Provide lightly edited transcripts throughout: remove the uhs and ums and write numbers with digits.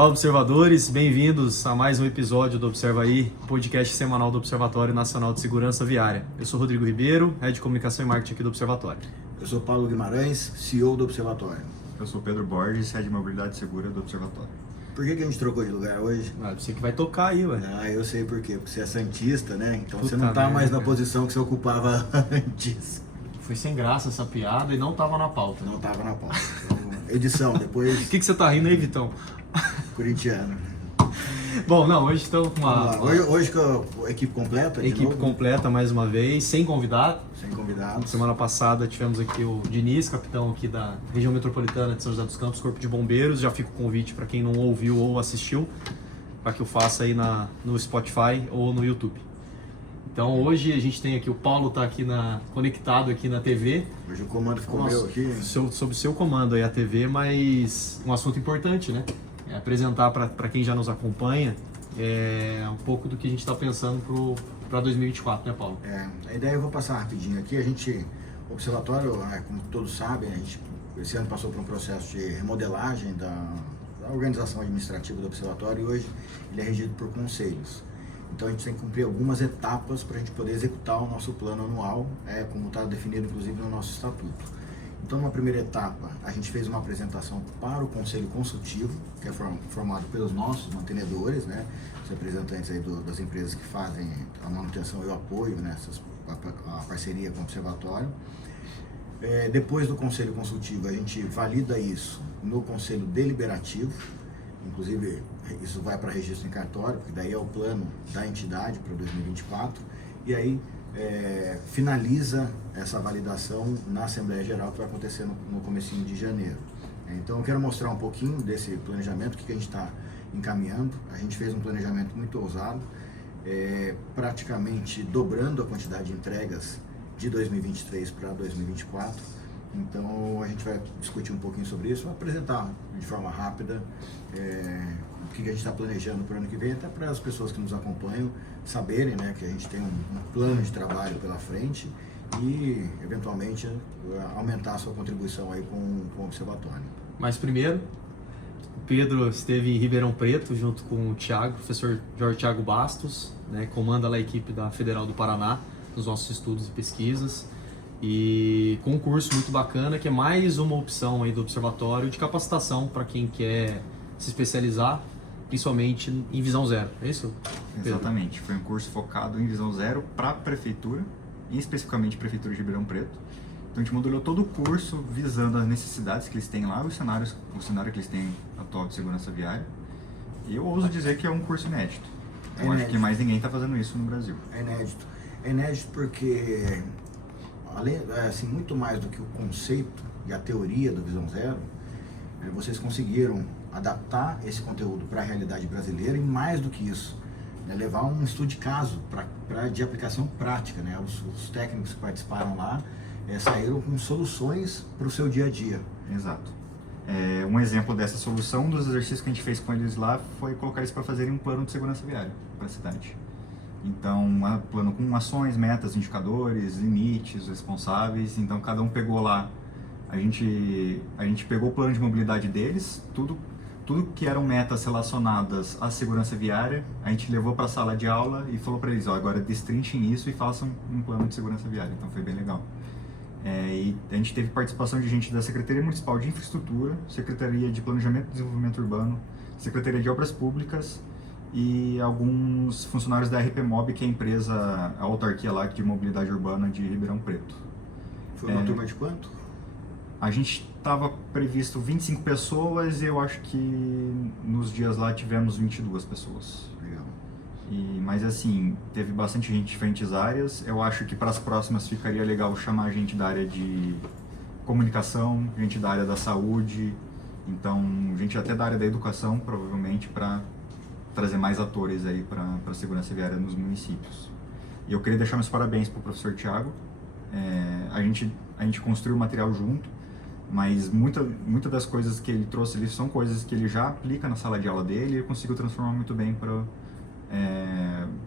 Olá, observadores, bem-vindos a mais um episódio do Observa Aí, podcast semanal do Observatório Nacional de Segurança Viária. Eu sou Rodrigo Ribeiro, Head de Comunicação e Marketing aqui do Observatório. Eu sou Paulo Guimarães, CEO do Observatório. Eu sou Pedro Borges, Head de Mobilidade Segura do Observatório. Por que a gente trocou de lugar hoje? Você que vai tocar aí, ué. Eu sei por quê. Porque você é santista, né? Então você Puta não tá merda, mais na cara. posição que você ocupava antes. Foi sem graça essa piada e não tava na pauta. Não tava na pauta. Então, edição, O depois que você tá rindo aí, Vitão? corintiano. Bom, não, hoje estamos com Vamos lá. uma Hoje com a equipe completa, de equipe novo, completa mais uma vez, sem convidado. sem convidados. Semana passada tivemos aqui o Diniz, capitão aqui da região metropolitana de São José dos Campos, Corpo de Bombeiros. Já fica o convite para quem não ouviu ou assistiu, para que eu faça aí no Spotify ou no YouTube. Então hoje a gente tem aqui, o Paulo tá aqui conectado aqui na TV. Hoje o comando ficou meu aqui. Sob seu comando aí a TV, mas um assunto importante, né? É apresentar para quem já nos acompanha um pouco do que a gente está pensando para 2024, né, Paulo? A ideia eu vou passar rapidinho aqui. O Observatório, como todos sabem, esse ano passou por um processo de remodelagem da organização administrativa do Observatório e hoje ele é regido por conselhos. Então a gente tem que cumprir algumas etapas para a gente poder executar o nosso plano anual, como está definido inclusive no nosso estatuto. Então, numa primeira etapa, a gente fez uma apresentação para o Conselho Consultivo, que é formado pelos nossos mantenedores, né, os representantes aí das empresas que fazem a manutenção e o apoio, né, a parceria com o Observatório. Depois do Conselho Consultivo, a gente valida isso no Conselho Deliberativo, inclusive isso vai para registro em cartório, porque daí é o plano da entidade para 2024, e aí finaliza essa validação na Assembleia Geral que vai acontecer no comecinho de janeiro. Então eu quero mostrar um pouquinho desse planejamento, o que a gente está encaminhando. A gente fez um planejamento muito ousado, praticamente dobrando a quantidade de entregas de 2023 para 2024. Então a gente vai discutir um pouquinho sobre isso, apresentar de forma rápida o que a gente está planejando para o ano que vem, até para as pessoas que nos acompanham saberem, né, que a gente tem um plano de trabalho pela frente e eventualmente aumentar a sua contribuição aí com o Observatório. Mas primeiro, o Pedro esteve em Ribeirão Preto junto com o Thiago, professor Jorge Thiago Bastos, né, comanda lá a equipe da Federal do Paraná nos nossos estudos e pesquisas. E com um curso muito bacana, que é mais uma opção aí do Observatório de capacitação para quem quer se especializar, principalmente em visão zero, é isso, Pedro? Exatamente, foi um curso focado em visão zero para a prefeitura, e especificamente Prefeitura de Ribeirão Preto. Então a gente modulou todo o curso visando as necessidades que eles têm lá, o cenário que eles têm atual de segurança viária. E eu ouso dizer que é um curso inédito. Eu acho que mais ninguém está fazendo isso no Brasil. É inédito. É inédito porque, assim, muito mais do que o conceito e a teoria do Visão Zero, vocês conseguiram adaptar esse conteúdo para a realidade brasileira e, mais do que isso, levar um estudo de caso de aplicação prática. Né? Os técnicos que participaram lá saíram com soluções para o seu dia a dia. Exato. Um exemplo dessa solução, dos exercícios que a gente fez com eles lá, foi colocar eles para fazerem um plano de segurança viária para a cidade. Então, um plano com ações, metas, indicadores, limites, responsáveis. Então, cada um pegou lá, a gente pegou o plano de mobilidade deles, tudo que eram metas relacionadas à segurança viária, a gente levou para a sala de aula e falou para eles, agora destrinchem isso e façam um plano de segurança viária. Então, foi bem legal. E a gente teve participação de gente da Secretaria Municipal de Infraestrutura, Secretaria de Planejamento e Desenvolvimento Urbano, Secretaria de Obras Públicas, e alguns funcionários da RPMob, que é a autarquia lá de mobilidade urbana de Ribeirão Preto. Foi uma turma de quanto? A gente estava previsto 25 pessoas e eu acho que nos dias lá tivemos 22 pessoas. Legal. Mas assim, teve bastante gente de diferentes áreas. Eu acho que para as próximas ficaria legal chamar gente da área de comunicação, gente da área da saúde, então gente até da área da educação, provavelmente, para trazer mais atores aí para a segurança viária nos municípios. E eu queria deixar meus parabéns para o professor Thiago. A gente construiu o material junto, mas muita das coisas que ele trouxe ali são coisas que ele já aplica na sala de aula dele e ele conseguiu transformar muito bem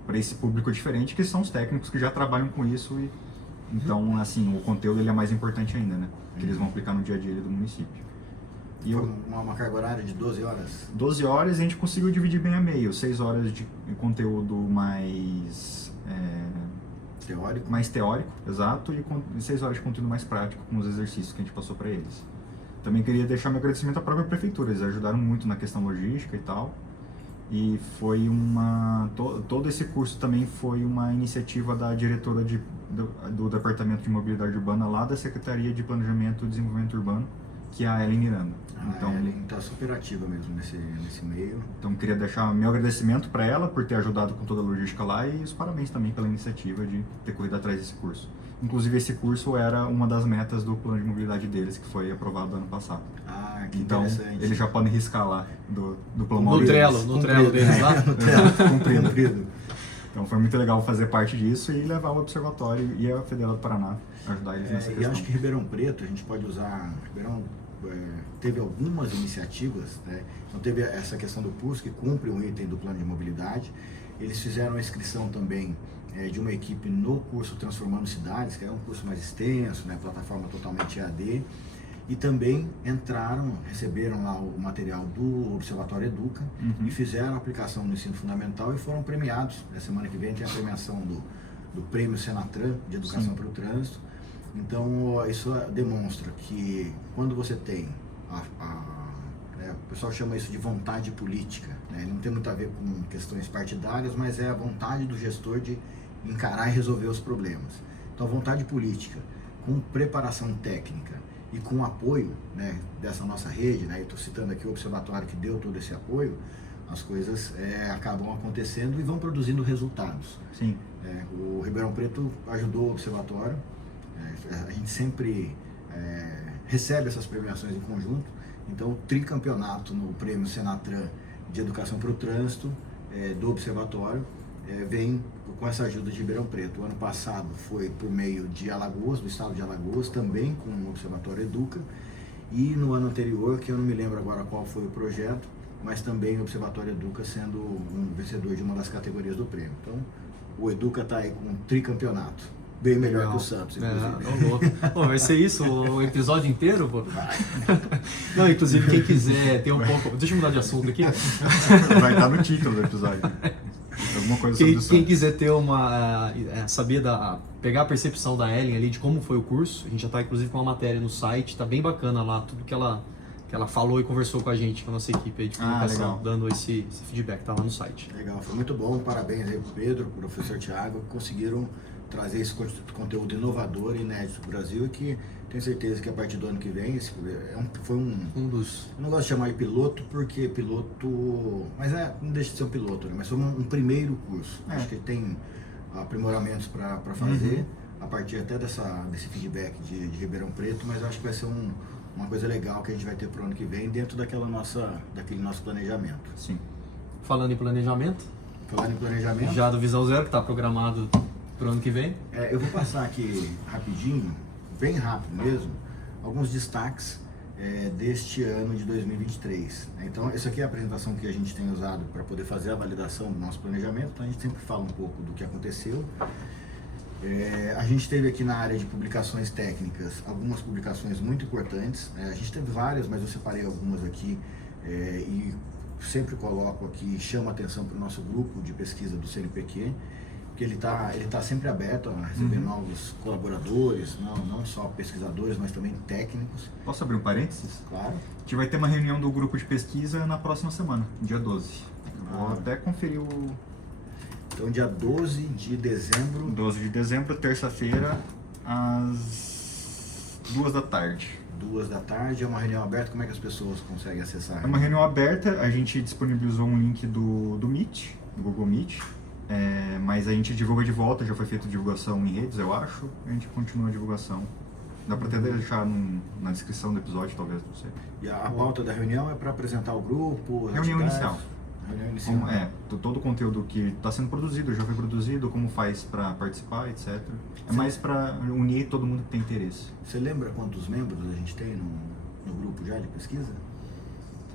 para esse público diferente, que são os técnicos que já trabalham com isso. Então, assim, o conteúdo ele é mais importante ainda, né? Que eles vão aplicar no dia a dia do município. E Foi uma carga horária de 12 horas? 12 horas a gente conseguiu dividir bem a meio. 6 horas de conteúdo mais teórico, exato, e 6 horas de conteúdo mais prático com os exercícios que a gente passou para eles. Também queria deixar meu agradecimento à própria prefeitura, eles ajudaram muito na questão logística e tal. E foi todo esse curso também foi uma iniciativa da diretora do Departamento de Mobilidade Urbana lá da Secretaria de Planejamento e Desenvolvimento Urbano, que é a Ellen Miranda. Então, a Ellen está super ativa mesmo nesse meio. Então, queria deixar meu agradecimento para ela por ter ajudado com toda a logística lá e os parabéns também pela iniciativa de ter corrido atrás desse curso. Inclusive, esse curso era uma das metas do plano de mobilidade deles, que foi aprovado ano passado. Ah, que então, interessante. eles já podem riscar lá do plano No Trello deles lá. No Trello, cumprido. Então, foi muito legal fazer parte disso e levar o Observatório e a Federal do Paraná a ajudar eles nessa E questão. acho que Ribeirão Preto, a gente pode usar... Ribeirão teve algumas iniciativas, né? Então teve essa questão do curso que cumpre um item do plano de mobilidade. Eles fizeram a inscrição também de uma equipe no curso Transformando Cidades, que é um curso mais extenso, né? Plataforma totalmente EAD. E também receberam lá o material do Observatório Educa e fizeram a aplicação no ensino fundamental e foram premiados. Na semana que vem tem a premiação do Prêmio Senatran de Educação para o Trânsito. Então, isso demonstra que quando você tem, o pessoal chama isso de vontade política, né? Não tem muito a ver com questões partidárias, mas é a vontade do gestor de encarar e resolver os problemas. Então, a vontade política, com preparação técnica e com apoio, né, dessa nossa rede, né? Eu estou citando aqui o Observatório que deu todo esse apoio, as coisas acabam acontecendo e vão produzindo resultados. Sim. O Ribeirão Preto ajudou o Observatório. A gente sempre recebe essas premiações em conjunto. Então, o tricampeonato no Prêmio Senatran de Educação para o Trânsito do Observatório vem com essa ajuda de Ribeirão Preto. O ano passado foi por meio de Alagoas, do estado de Alagoas, também com o Observatório Educa. E no ano anterior, que eu não me lembro agora qual foi o projeto, mas também o Observatório Educa sendo um vencedor de uma das categorias do prêmio. Então, o Educa está aí com um tricampeonato. Bem melhor que o Santos, inclusive. Louco. Pô, vai ser isso o episódio inteiro, pô? Não, inclusive, quem quiser ter um pouco... Deixa eu mudar de assunto aqui. Vai estar no título do episódio. Alguma coisa sobre o Santos. Quem quiser ter pegar a percepção da Ellen ali de como foi o curso, a gente já está inclusive com uma matéria no site, tá bem bacana lá, tudo que ela falou e conversou com a gente, com a nossa equipe aí de comunicação, dando esse feedback, tá lá no site. Legal, foi muito bom, parabéns aí pro Pedro, pro professor Thiago, que conseguiram trazer esse conteúdo inovador e inédito para o Brasil e que tenho certeza que a partir do ano que vem foi um dos... Eu não gosto de chamar de piloto porque piloto... Mas não deixa de ser um piloto, né? Mas foi um primeiro curso. Acho que tem aprimoramentos para fazer a partir até desse feedback de Ribeirão Preto, mas acho que vai ser uma coisa legal que a gente vai ter para o ano que vem dentro daquele nosso planejamento. Sim. Falando em planejamento, já do Visão Zero, que está programado para o ano que vem. Eu vou passar aqui rapidinho, bem rápido mesmo, alguns destaques deste ano de 2023. Então, essa aqui é a apresentação que a gente tem usado para poder fazer a validação do nosso planejamento, então a gente sempre fala um pouco do que aconteceu. A gente teve aqui na área de publicações técnicas algumas publicações muito importantes. A gente teve várias, mas eu separei algumas aqui e sempre coloco aqui, chamo a atenção para o nosso grupo de pesquisa do CNPq, que ele tá sempre aberto a receber novos colaboradores, não só pesquisadores, mas também técnicos. Posso abrir um parênteses? Claro. A gente vai ter uma reunião do grupo de pesquisa na próxima semana, dia 12. Vou até conferir Então, dia 12 de dezembro. 12 de dezembro, terça-feira, às 2 da tarde. 2 da tarde, é uma reunião aberta, como é que as pessoas conseguem acessar? É uma reunião aberta, a gente disponibilizou um link do Meet, do Google Meet, mas a gente divulga de volta, já foi feita divulgação em redes, eu acho, a gente continua a divulgação. Dá para até deixar na descrição do episódio, talvez, não sei. E a pauta da reunião é para apresentar o grupo? Reunião inicial. Reunião inicial. Todo o conteúdo que está sendo produzido, já foi produzido, como faz para participar, etc. Mais para unir todo mundo que tem interesse. Você lembra quantos membros a gente tem no grupo já de pesquisa?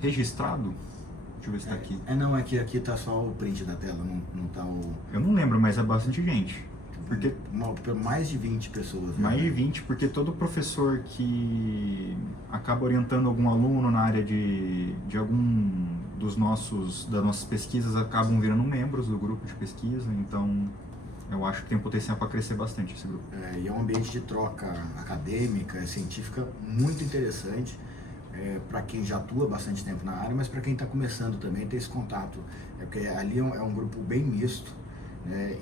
Registrado? Deixa eu ver se está aqui. Não, aqui tá só o print da tela, não tá o... Eu não lembro, mas é bastante gente. Porque mais de 20 pessoas. Mais de 20, porque todo professor que acaba orientando algum aluno na área de algum das nossas pesquisas acabam virando membros do grupo de pesquisa, então eu acho que tem potencial para crescer bastante esse grupo. E é um ambiente de troca acadêmica, científica muito interessante para quem já atua bastante tempo na área, mas para quem está começando também ter esse contato, porque ali é um grupo bem misto.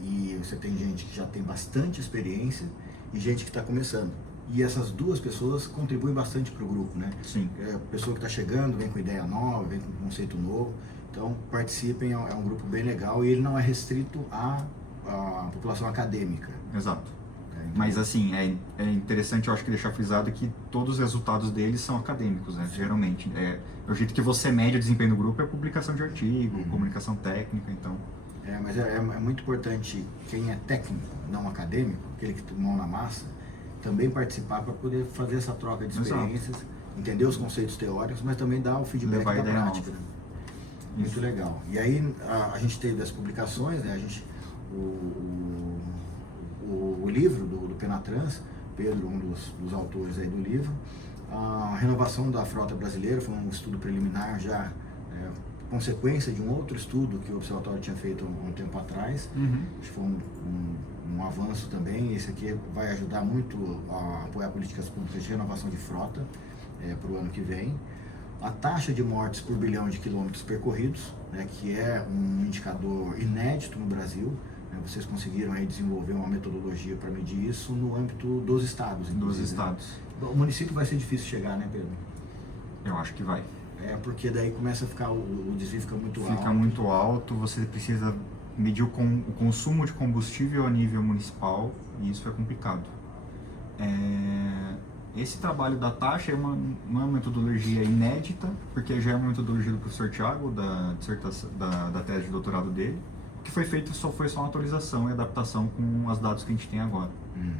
E você tem gente que já tem bastante experiência e gente que está começando. E essas duas pessoas contribuem bastante para o grupo, né? Sim. A pessoa que está chegando vem com ideia nova, vem com conceito novo. Então, participem, é um grupo bem legal e ele não é restrito à população acadêmica. Exato. Então, mas assim, é interessante, eu acho que deixar frisado que todos os resultados deles são acadêmicos, né? Geralmente. O jeito que você mede o desempenho do grupo é publicação de artigo, comunicação técnica, então... Mas é muito importante quem é técnico, não acadêmico, aquele que tem mão na massa, também participar para poder fazer essa troca de experiências, entender os conceitos teóricos, mas também dar o feedback da prática. Né? Muito legal. E aí a gente teve as publicações, né? O livro do Penatrans, Pedro, um dos autores aí do livro, a renovação da frota brasileira, foi um estudo preliminar já, consequência de um outro estudo que o Observatório tinha feito um tempo atrás. Acho que foi um avanço também. Esse aqui vai ajudar muito a apoiar políticas públicas de renovação de frota para o ano que vem. A taxa de mortes por bilhão de quilômetros percorridos, que é um indicador inédito no Brasil. Vocês conseguiram aí desenvolver uma metodologia para medir isso no âmbito dos estados. Dos estados. O município vai ser difícil chegar, né, Pedro? Eu acho que vai. Porque daí começa a ficar, o desvio fica muito alto. Fica muito alto, você precisa medir o consumo de combustível a nível municipal e isso é complicado. Esse trabalho da taxa é uma metodologia inédita, porque já é uma metodologia do professor Thiago, da tese de doutorado dele. O que foi feito foi só uma atualização e adaptação com os dados que a gente tem agora.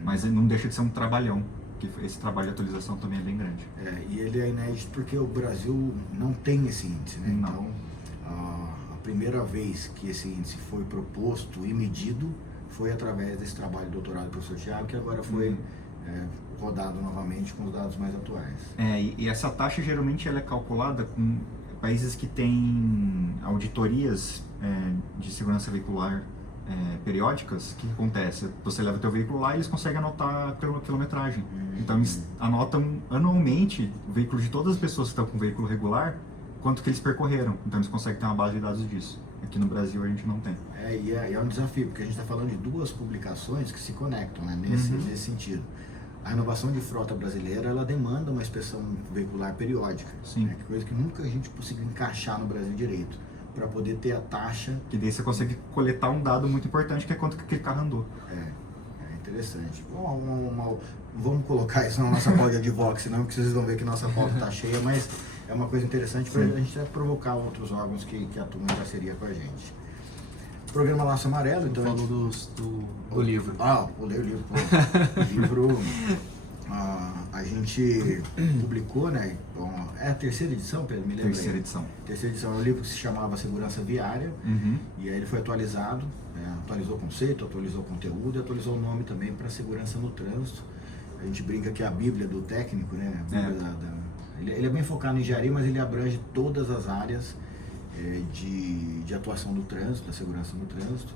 Mas não deixa de ser um trabalhão. Que esse trabalho de atualização também é bem grande. E ele é inédito porque o Brasil não tem esse índice, né? Não. Então, a primeira vez que esse índice foi proposto e medido foi através desse trabalho de doutorado do professor Thiago, que agora foi rodado novamente com os dados mais atuais. E essa taxa geralmente ela é calculada com países que têm auditorias de segurança veicular periódicas. O que acontece? Você leva o teu veículo lá e eles conseguem anotar pela quilometragem. Então eles anotam anualmente o veículo de todas as pessoas que estão com veículo regular, quanto que eles percorreram. Então eles conseguem ter uma base de dados disso. Aqui no Brasil a gente não tem. E é um desafio, porque a gente está falando de duas publicações que se conectam, né, nesse sentido. A renovação de frota brasileira, ela demanda uma inspeção veicular periódica. Sim. Que coisa que nunca a gente conseguiu encaixar no Brasil direito, para poder ter a taxa. Que daí você consegue coletar um dado muito importante, que é quanto que aquele carro andou. É interessante. Vamos colocar isso na nossa pauta de Vox, senão porque vocês vão ver que nossa pauta está cheia, mas é uma coisa interessante para a gente provocar outros órgãos que atuam em parceria com a gente. Programa Laço Amarelo, então. Falou do livro. Vou ler o livro. O livro a gente publicou, né? É a terceira edição, Pedro? Me lembra? Terceira edição. Terceira edição é um livro que se chamava Segurança Viária, e aí ele foi atualizado, atualizou o conceito, atualizou o conteúdo e atualizou o nome também para Segurança no Trânsito. A gente brinca que é a Bíblia do técnico, né? Ele é bem focado em engenharia, mas ele abrange todas as áreas de atuação do trânsito, da segurança no trânsito.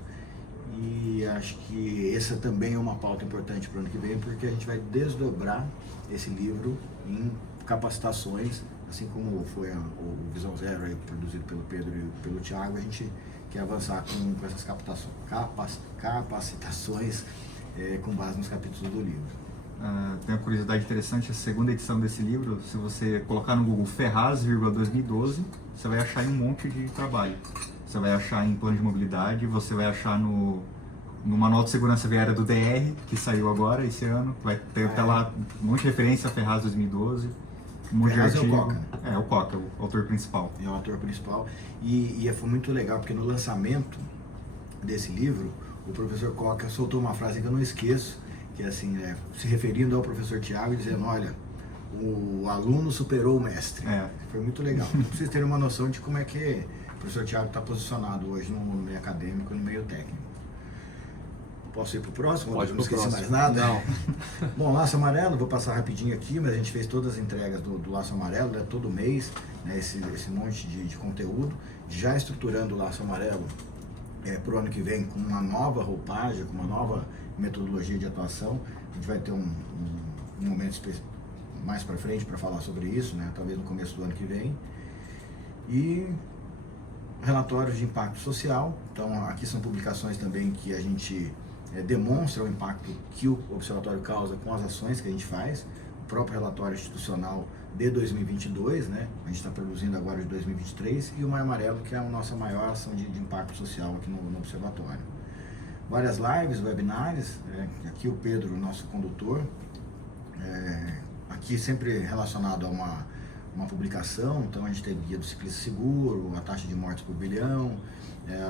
E acho que essa também é uma pauta importante para o ano que vem, porque a gente vai desdobrar esse livro em capacitações, assim como foi o Visão Zero aí, produzido pelo Pedro e pelo Thiago. A gente quer avançar com essas capacitações com base nos capítulos do livro. Tem uma curiosidade interessante, a segunda edição desse livro, se você colocar no Google Ferraz, 2012, você vai achar em um monte de trabalho. Você vai achar em plano de mobilidade, você vai achar no Manual de Segurança Viária do DR, que saiu agora, esse ano. Vai ter até lá um monte de referência a Ferraz 2012. Ferraz é o Coca. O Coca, o autor principal. É o autor principal. E foi muito legal, porque no lançamento desse livro, o professor Coca soltou uma frase que eu não esqueço, que é assim, se referindo ao professor Thiago, dizendo, olha, o aluno superou o mestre. Foi muito legal. Pra vocês terem uma noção de como é que o professor Thiago está posicionado hoje no meio acadêmico e no meio técnico. Posso ir para o próximo? Pode não pro esqueci próximo. mais nada? Não. Bom, Laço Amarelo, vou passar rapidinho aqui, mas a gente fez todas as entregas do Laço Amarelo, né, todo mês, né, esse monte de conteúdo, já estruturando o Laço Amarelo para o ano que vem com uma nova roupagem, com uma nova metodologia de atuação. A gente vai ter um momento mais para frente para falar sobre isso, né, talvez no começo do ano que vem. E relatórios de impacto social, então aqui são publicações também que a gente demonstra o impacto que o Observatório causa com as ações que a gente faz, o próprio relatório institucional de 2022, né? A gente está produzindo agora de 2023, e o Maio Amarelo, que é a nossa maior ação de impacto social aqui no Observatório. Várias lives, webinários, aqui o Pedro, nosso condutor, aqui sempre relacionado a uma publicação, então a gente teve guia do ciclista seguro, a taxa de mortes por bilhão,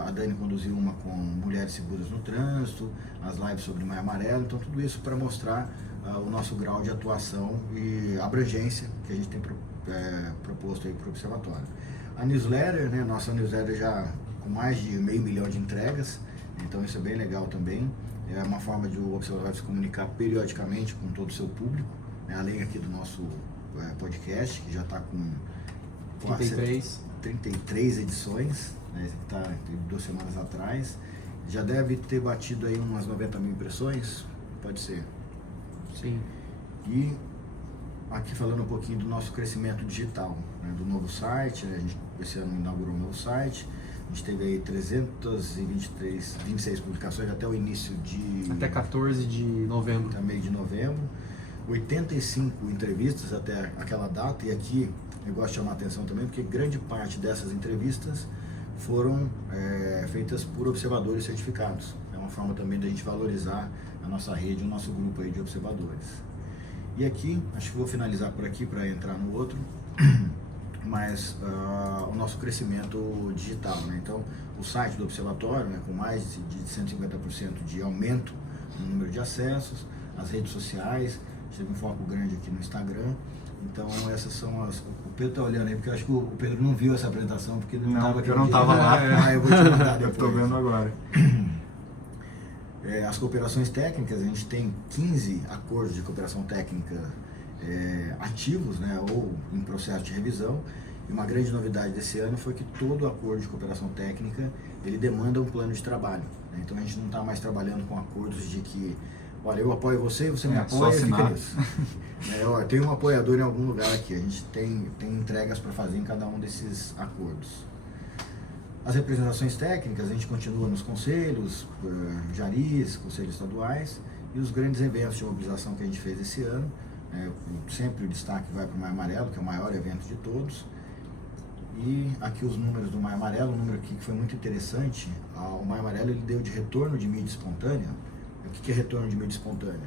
a Dani conduziu uma com mulheres seguras no trânsito, as lives sobre Maio Amarelo, então tudo isso para mostrar o nosso grau de atuação e abrangência que a gente tem proposto aí para o Observatório. A newsletter, né, nossa newsletter já com mais de 500 mil de entregas, então isso é bem legal também, é uma forma de o Observatório se comunicar periodicamente com todo o seu público, né, além aqui do nosso podcast, que já está com 33 edições, né, que está 2 semanas atrás, já deve ter batido aí umas 90 mil impressões, pode ser. Sim. E aqui falando um pouquinho do nosso crescimento digital, né, do novo site, a gente esse ano inaugurou um novo site, a gente teve aí 326 publicações até o início de... Até 14 de novembro. Até meio de novembro. 85 entrevistas até aquela data, e aqui eu gosto de chamar a atenção também, porque grande parte dessas entrevistas foram feitas por observadores certificados. É uma forma também da gente valorizar a nossa rede, o nosso grupo aí de observadores. E aqui, acho que vou finalizar por aqui para entrar no outro, mas o nosso crescimento digital, né? Então, o site do observatório, né, com mais de 150% de aumento no número de acessos, as redes sociais, teve um foco grande aqui no Instagram. Então essas são as... O Pedro tá olhando aí, porque eu acho que o Pedro não viu essa apresentação, porque ele não estava aqui. Eu não estava lá. Eu vou te mandar depois. Eu estou vendo agora. As cooperações técnicas, a gente tem 15 acordos de cooperação técnica ativos, né, ou em processo de revisão. E uma grande novidade desse ano foi que todo acordo de cooperação técnica, ele demanda um plano de trabalho, né? Então a gente não está mais trabalhando com acordos de que, olha, eu apoio você, você me apoia, fica nisso. Tem um apoiador em algum lugar aqui, a gente tem entregas para fazer em cada um desses acordos. As representações técnicas, a gente continua nos conselhos, jaris, conselhos estaduais, e os grandes eventos de mobilização que a gente fez esse ano, sempre o destaque vai para o Maio Amarelo, que é o maior evento de todos. E aqui os números do Maio Amarelo, um número aqui que foi muito interessante, o Maio Amarelo ele deu de retorno de mídia espontânea. O que é retorno de mídia espontânea?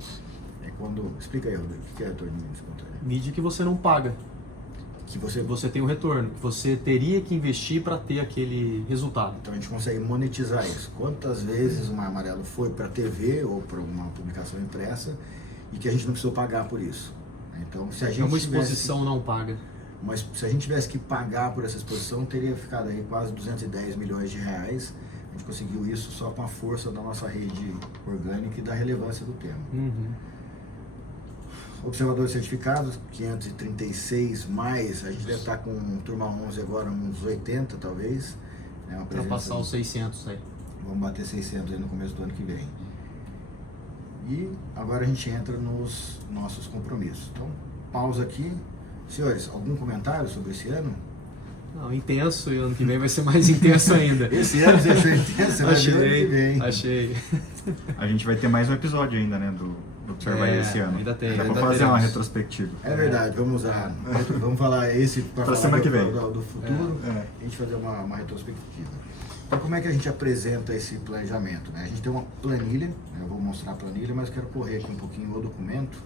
Explica aí, Rodrigo, o que é retorno de mídia espontânea? Mídia que você não paga, Que você tem um retorno, que você teria que investir para ter aquele resultado. Então a gente consegue monetizar isso. Quantas vezes o Maio Amarelo foi para a TV ou para uma publicação impressa e que a gente não precisou pagar por isso. Então, se a gente uma exposição não paga. Mas se a gente tivesse que pagar por essa exposição, teria ficado aí quase 210 milhões de reais. A gente conseguiu isso só com a força da nossa rede orgânica e da relevância do tema. Uhum. Observadores certificados, 536 mais, a gente deve estar com turma 11 agora, uns 80 talvez. Para passar os 600 aí. Vamos bater 600 aí no começo do ano que vem. E agora a gente entra nos nossos compromissos. Então, pausa aqui. Senhores, algum comentário sobre esse ano? Não, intenso, e ano que vem vai ser mais intenso ainda. Esse ano vai ser intenso, vai ser ano que vem. Achei. A gente vai ter mais um episódio ainda, né, do Observar esse ano. Ainda tem. Dá pra fazer uma retrospectiva. É verdade, vamos falar esse para falar semana que vem. Do futuro, a gente fazer uma retrospectiva. Então, como é que a gente apresenta esse planejamento, né? A gente tem uma planilha, eu vou mostrar a planilha, mas quero correr aqui um pouquinho o documento,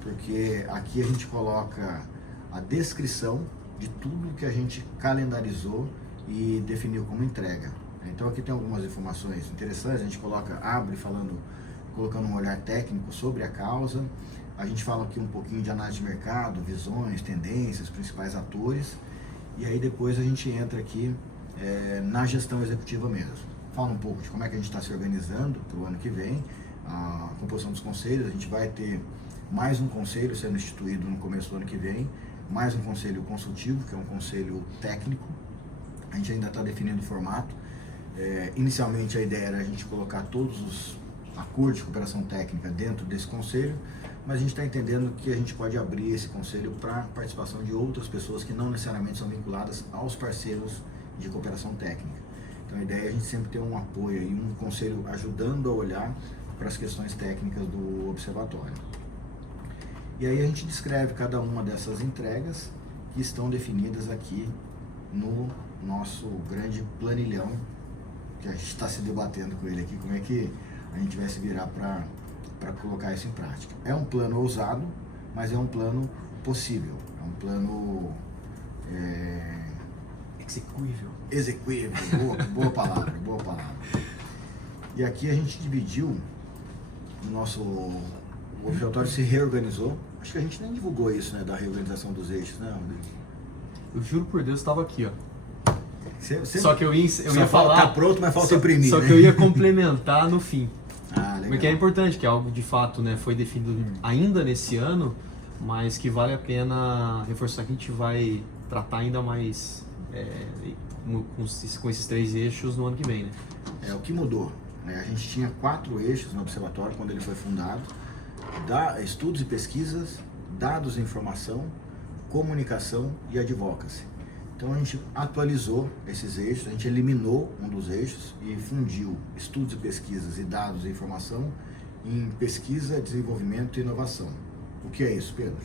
porque aqui a gente coloca a descrição de tudo que a gente calendarizou e definiu como entrega. Então aqui tem algumas informações interessantes, a gente abre colocando um olhar técnico sobre a causa, a gente fala aqui um pouquinho de análise de mercado, visões, tendências, principais atores, e aí depois a gente entra aqui na gestão executiva mesmo. Fala um pouco de como é que a gente está se organizando para o ano que vem, a composição dos conselhos. A gente vai ter mais um conselho sendo instituído no começo do ano que vem, mais um conselho consultivo, que é um conselho técnico. A gente ainda está definindo o formato. Inicialmente a ideia era a gente colocar todos os acordos de cooperação técnica dentro desse conselho, mas a gente está entendendo que a gente pode abrir esse conselho para participação de outras pessoas que não necessariamente são vinculadas aos parceiros de cooperação técnica. Então a ideia é a gente sempre ter um apoio e um conselho ajudando a olhar para as questões técnicas do observatório. E aí a gente descreve cada uma dessas entregas que estão definidas aqui no nosso grande planilhão, que a gente está se debatendo com ele aqui, como é que a gente vai se virar para colocar isso em prática. É um plano ousado, mas é um plano possível, é um plano execuível, boa palavra. E aqui a gente dividiu o observatório se reorganizou. Acho que a gente nem divulgou isso, né, da reorganização dos eixos, né, Rodrigo? Eu juro por Deus, estava aqui, ó. Você Só que eu ia falar. Tá pronto, mas falta imprimir. Só né? que eu ia complementar no fim. Legal. Porque é importante, que é algo de fato, né, foi definido ainda nesse ano, mas que vale a pena reforçar que a gente vai tratar ainda mais com esses 3 eixos no ano que vem, né? O que mudou, né? A gente tinha 4 eixos no observatório quando ele foi fundado: estudos e pesquisas, dados e informação, comunicação e advocacy. Então a gente atualizou esses eixos, a gente eliminou um dos eixos e fundiu estudos e pesquisas e dados e informação em pesquisa, desenvolvimento e inovação. O que é isso, Pedro?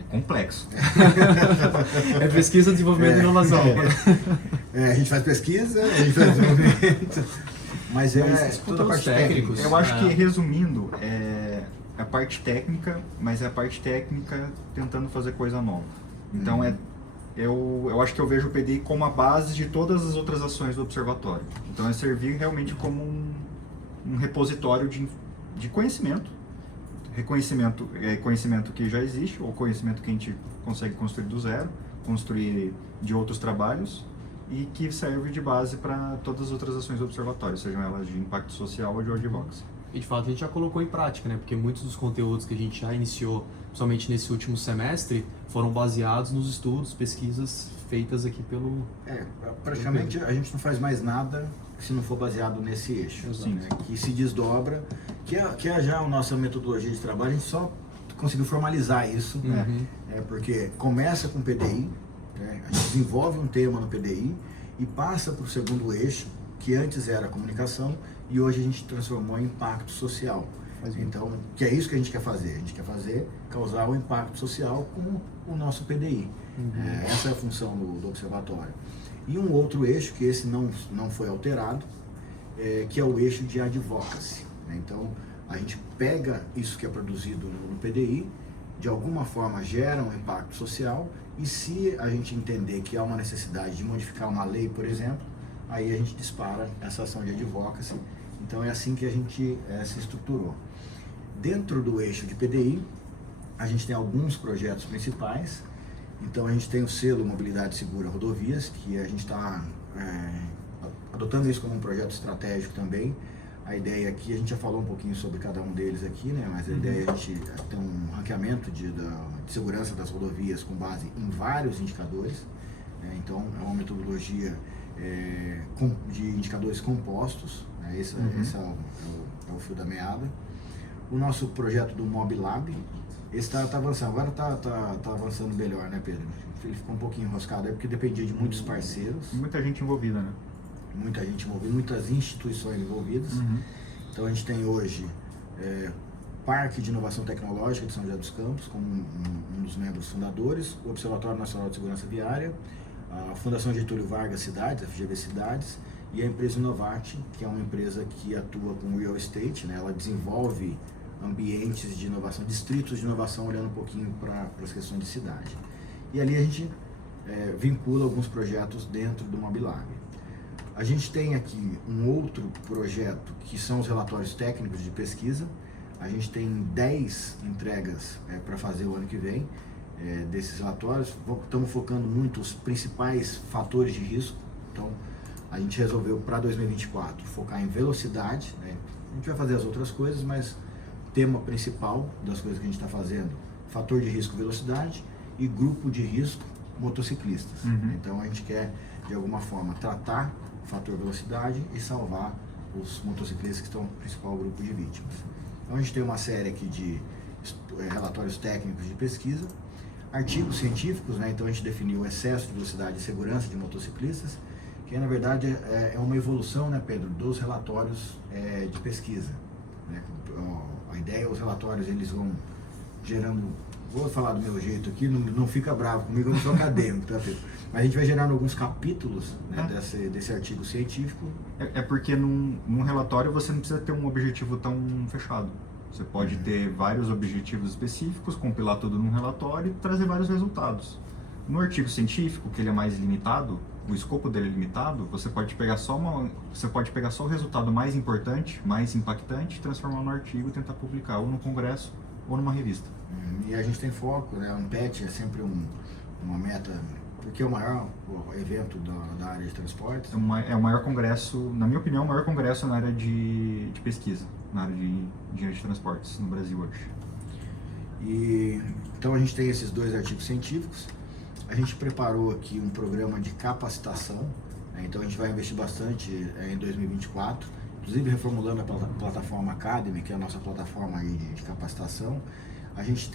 É complexo. É pesquisa, desenvolvimento e inovação. A gente faz pesquisa, a gente faz desenvolvimento, mas toda a parte técnica. Eu acho que, resumindo, é a parte técnica, mas é a parte técnica tentando fazer coisa nova. Então, eu acho que eu vejo o PDI como a base de todas as outras ações do observatório. Então, é servir realmente como um repositório de conhecimento. Conhecimento que já existe, ou conhecimento que a gente consegue construir do zero, construir de outros trabalhos, e que serve de base para todas as outras ações do observatório, sejam elas de impacto social ou de advocacy. E de fato a gente já colocou em prática, né? Porque muitos dos conteúdos que a gente já iniciou, somente nesse último semestre, foram baseados nos estudos, pesquisas feitas aqui pelo... Praticamente a gente não faz mais nada se não for baseado nesse eixo, né? Que se desdobra, que é já a nossa metodologia de trabalho. A gente só conseguiu formalizar isso, né? Porque começa com PDI, né? A gente desenvolve um tema no PDI e passa para o segundo eixo, que antes era comunicação, e hoje a gente transformou em impacto social. Então, que é isso que a gente quer fazer. A gente quer causar um impacto social com o nosso PDI. Essa é a função do observatório. E um outro eixo, que esse não foi alterado, que é o eixo de advocacy, né? Então, a gente pega isso que é produzido no PDI, de alguma forma gera um impacto social, e se a gente entender que há uma necessidade de modificar uma lei, por exemplo, aí a gente dispara essa ação de advocacy. Então é assim que a gente se estruturou. Dentro do eixo de PDI, a gente tem alguns projetos principais. Então a gente tem o selo Mobilidade Segura Rodovias, que a gente está adotando isso como um projeto estratégico também. A ideia aqui, a gente já falou um pouquinho sobre cada um deles aqui, né? Mas a ideia é a gente ter um ranqueamento de segurança das rodovias com base em vários indicadores, né? Então é uma metodologia de indicadores compostos, né? Esse é o fio da meada. O nosso projeto do MobLab, esse está avançando, agora está avançando melhor, né, Pedro? Ele ficou um pouquinho enroscado aí porque dependia de muitos parceiros. Muita gente envolvida, né? Muita gente envolvida, muitas instituições envolvidas. Então a gente tem hoje Parque de Inovação Tecnológica de São José dos Campos, como um dos membros fundadores, o Observatório Nacional de Segurança Viária, a Fundação Getúlio Vargas Cidades, a FGV Cidades, e a empresa Inovate, que é uma empresa que atua com real estate, né? Ela desenvolve ambientes de inovação, distritos de inovação, olhando um pouquinho para as questões de cidade. E ali a gente vincula alguns projetos dentro do MobLab. A gente tem aqui um outro projeto que são os relatórios técnicos de pesquisa. A gente tem 10 entregas para fazer o ano que vem desses relatórios. Estamos focando muito os principais fatores de risco. Então, a gente resolveu para 2024 focar em velocidade, né? A gente vai fazer as outras coisas, mas o tema principal das coisas que a gente está fazendo, fator de risco velocidade e grupo de risco motociclistas. Então a gente quer, de alguma forma, tratar o fator velocidade e salvar os motociclistas que estão no principal grupo de vítimas. Então a gente tem uma série aqui de relatórios técnicos de pesquisa, artigos científicos, né? Então a gente definiu o excesso de velocidade e segurança de motociclistas, que na verdade é uma evolução, né, Pedro, dos relatórios de pesquisa, né? A ideia, os relatórios, eles vão gerando, vou falar do meu jeito aqui, não fica bravo comigo, eu não sou acadêmico, tá, Pedro? Mas a gente vai gerando alguns capítulos, né, desse artigo científico. É porque num relatório você não precisa ter um objetivo tão fechado. Você pode ter vários objetivos específicos, compilar tudo num relatório e trazer vários resultados. No artigo científico, que ele é mais limitado, o escopo dele é limitado, você pode pegar só o resultado mais importante, mais impactante, transformar no artigo e tentar publicar ou no congresso ou numa revista. E a gente tem foco, né? Um PET é sempre uma meta, porque é o maior evento da área de transportes. É o maior congresso, na minha opinião, o maior congresso na área de pesquisa, na área de engenharia de transportes no Brasil hoje. E então a gente tem esses 2 artigos científicos. A gente preparou aqui um programa de capacitação, né? Então a gente vai investir bastante em 2024, inclusive reformulando a plataforma Academy, que é a nossa plataforma aí de capacitação. A gente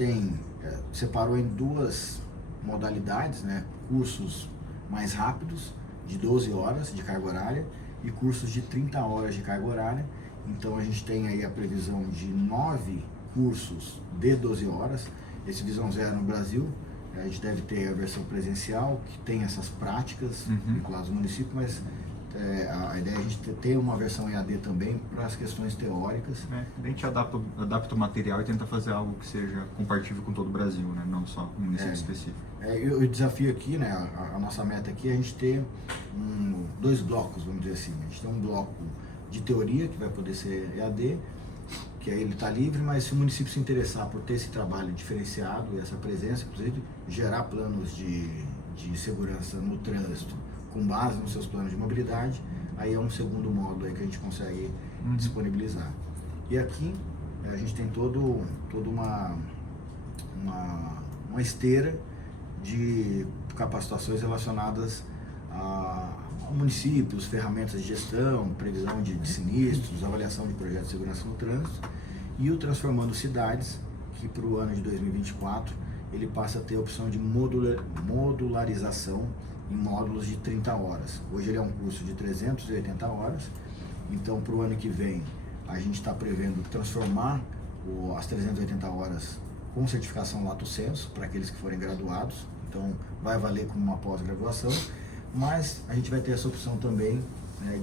separou em 2 modalidades, né? Cursos mais rápidos, de 12 horas de carga horária, e cursos de 30 horas de carga horária. Então a gente tem aí a previsão de 9 cursos de 12 horas, esse Visão Zero no Brasil. A gente deve ter a versão presencial, que tem essas práticas vinculadas ao município, mas a ideia é a gente ter uma versão EAD também para as questões teóricas. A gente adapta o material e tenta fazer algo que seja compatível com todo o Brasil, né? Não só um município específico. O desafio aqui, né, a nossa meta aqui é a gente ter 2 blocos, vamos dizer assim. A gente tem um bloco de teoria, que vai poder ser EAD, que aí ele está livre, mas se o município se interessar por ter esse trabalho diferenciado e essa presença, inclusive gerar planos de segurança no trânsito com base nos seus planos de mobilidade, aí é um segundo módulo aí que a gente consegue disponibilizar. E aqui a gente tem toda uma esteira de capacitações relacionadas a municípios, ferramentas de gestão, previsão de sinistros, avaliação de projetos de segurança no trânsito, e o Transformando Cidades, que para o ano de 2024 ele passa a ter a opção de modularização em módulos de 30 horas. Hoje ele é um curso de 380 horas, então para o ano que vem a gente está prevendo transformar as 380 horas com certificação Lato Sensu para aqueles que forem graduados, então vai valer como uma pós-graduação, mas a gente vai ter essa opção também, né,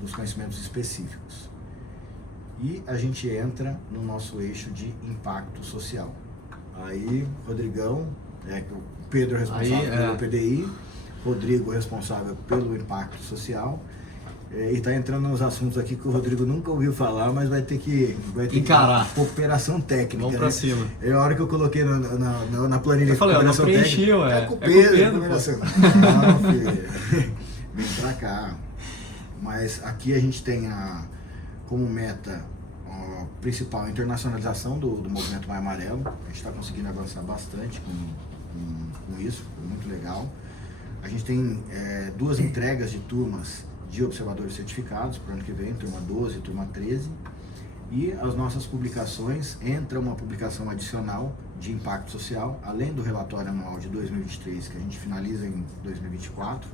dos conhecimentos específicos. E a gente entra no nosso eixo de impacto social. Aí, Rodrigão, o Pedro responsável pelo PDI, Rodrigo responsável pelo impacto social, e está entrando nos assuntos aqui que o Rodrigo nunca ouviu falar, mas vai ter que encarar. Cooperação técnica. Vamos pra cima. É a hora que eu coloquei na planilha. Eu falei, eu não preenchi, é com o Pedro. Não, filho. Vem pra cá. Mas aqui a gente tem como meta principal a internacionalização do movimento Maio Amarelo. A gente está conseguindo avançar bastante com isso, muito legal. A gente tem 2 entregas de turmas de observadores certificados para o ano que vem, turma 12 e turma 13. E as nossas publicações, entra uma publicação adicional de impacto social, além do relatório anual de 2023, que a gente finaliza em 2024,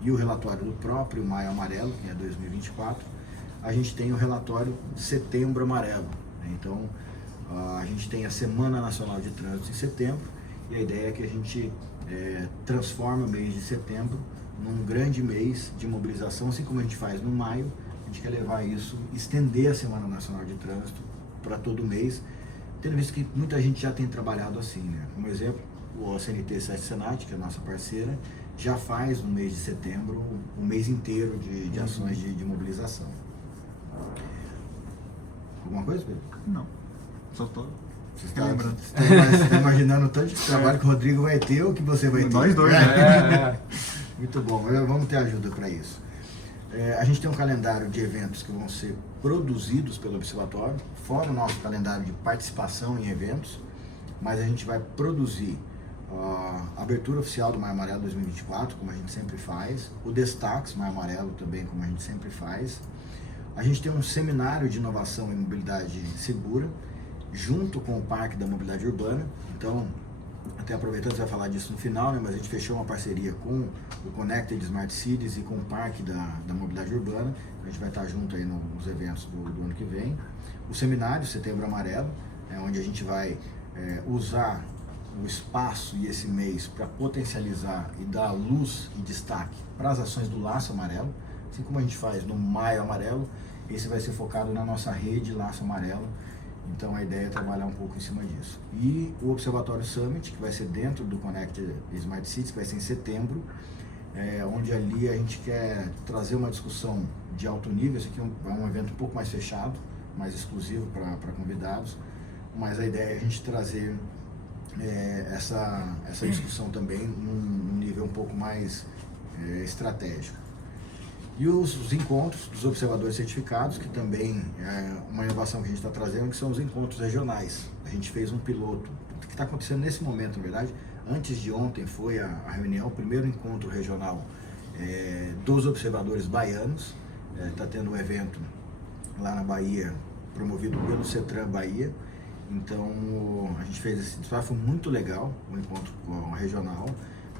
e o relatório do próprio Maio Amarelo, que é 2024, a gente tem o relatório Setembro Amarelo. Então, a gente tem a Semana Nacional de Trânsito em setembro, e a ideia é que a gente transforme o mês de setembro num grande mês de mobilização, assim como a gente faz no maio. A gente quer levar isso, estender a Semana Nacional de Trânsito para todo mês, tendo visto que muita gente já tem trabalhado assim, né? Como exemplo, o CNT 7 Senat, que é a nossa parceira, já faz no mês de setembro um mês inteiro de ações de mobilização. Alguma coisa, Pedro? Não, só estou lembrando. Você está imaginando o tanto de trabalho que o Rodrigo vai ter ou que você vai ter? Nós dois, né? Muito bom, vamos ter ajuda para isso. A gente tem um calendário de eventos que vão ser produzidos pelo Observatório, fora o nosso calendário de participação em eventos, mas a gente vai produzir a abertura oficial do Maio Amarelo 2024, como a gente sempre faz, o Destaques Maio Amarelo também, como a gente sempre faz. A gente tem um seminário de inovação em mobilidade segura, junto com o Parque da Mobilidade Urbana. Então, até aproveitando, você vai falar disso no final, né? Mas a gente fechou uma parceria com o Connected Smart Cities e com o Parque da Mobilidade Urbana. A gente vai estar junto aí nos eventos do ano que vem. O seminário Setembro Amarelo, onde a gente vai usar o espaço e esse mês para potencializar e dar luz e destaque para as ações do Laço Amarelo. Assim como a gente faz no Maio Amarelo, esse vai ser focado na nossa rede Laço Amarelo. Então a ideia é trabalhar um pouco em cima disso. E o Observatório Summit, que vai ser dentro do Connect Smart Cities, que vai ser em setembro, onde ali a gente quer trazer uma discussão de alto nível. Esse aqui é um evento um pouco mais fechado, mais exclusivo para convidados, mas a ideia é a gente trazer essa discussão também num nível um pouco mais estratégico. E os encontros dos observadores certificados, que também é uma inovação que a gente está trazendo, que são os encontros regionais. A gente fez um piloto, que está acontecendo nesse momento, na verdade. Antes de ontem foi a reunião, o primeiro encontro regional dos observadores baianos. Está tendo um evento lá na Bahia, promovido pelo CETRAN Bahia. Então, a gente fez esse desafio, foi muito legal, o encontro regional,